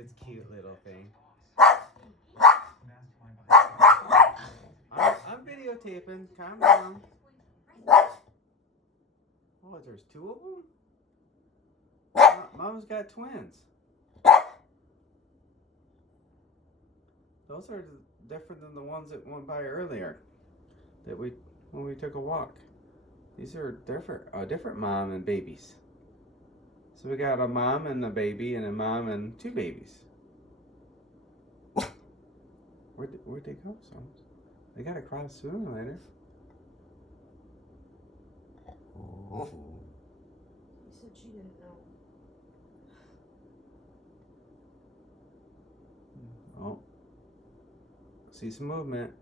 It's cute little thing. I'm videotaping. Calm down. Oh, there's two of them? Mom's got twins. Those are different than the ones that went by earlier. When we took a walk. These are different. A different mom and babies. So we got a mom and a baby and a mom and two babies. Where'd they go? So they gotta cross sooner or later. You said she didn't know. Oh. See some movement.